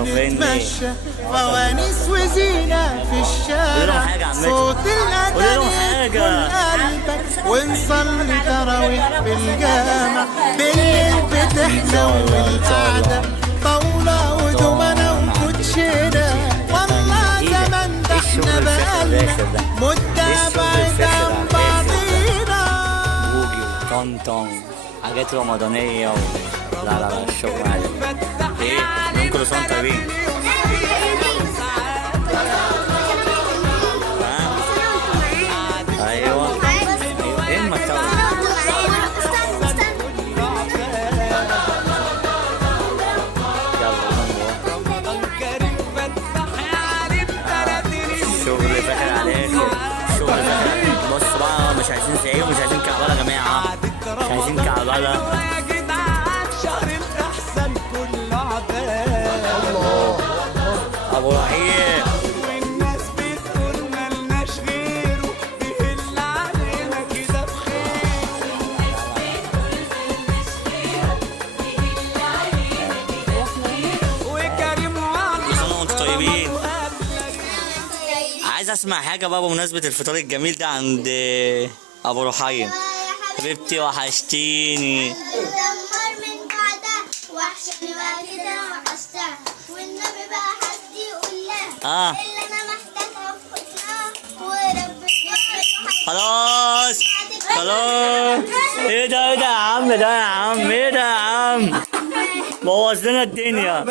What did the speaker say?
نتمشى فوانيس وزينة في الشارع، صوت الأغاني يدخل قلبك، ونصلي تراويح في الجامع، بالليل بتحلو القعدة، طاولة ودومنة وكوتشينة، والله زمان ده احنا بقالنا مدة بعيد عن بعضينا. بوجي وطنطن حاجات رمضانية لا لا لا الشغل عالي. ايه من كل سنة وانتم طيبين. ايوه ايه المحتوى؟ الشغل فاكر على الاخر، الشغل فاكر. بص بقى مش عايزين زعيق ومش عايزين كعبلة يا جماعة، مش عايزين كعبلة. ابو رحيم والناس بتقول ملناش غيره، بيهل علينا كده بخير. وكريم وانتم طيبين. عايز اسمع حاجه بقى بمناسبه الفطار الجميل ده عند ابو رحيم. حبيبتي وحشتيني. وحشني بقى كده وحشتها، والنبي بقى حد يقول اللي لها انا محتاجها في حضنها، وربنا خلاص خلاص. ايه ده ايه ده يا عم، ده يا عم ايه ده يا عم، بوظ لنا الدنيا.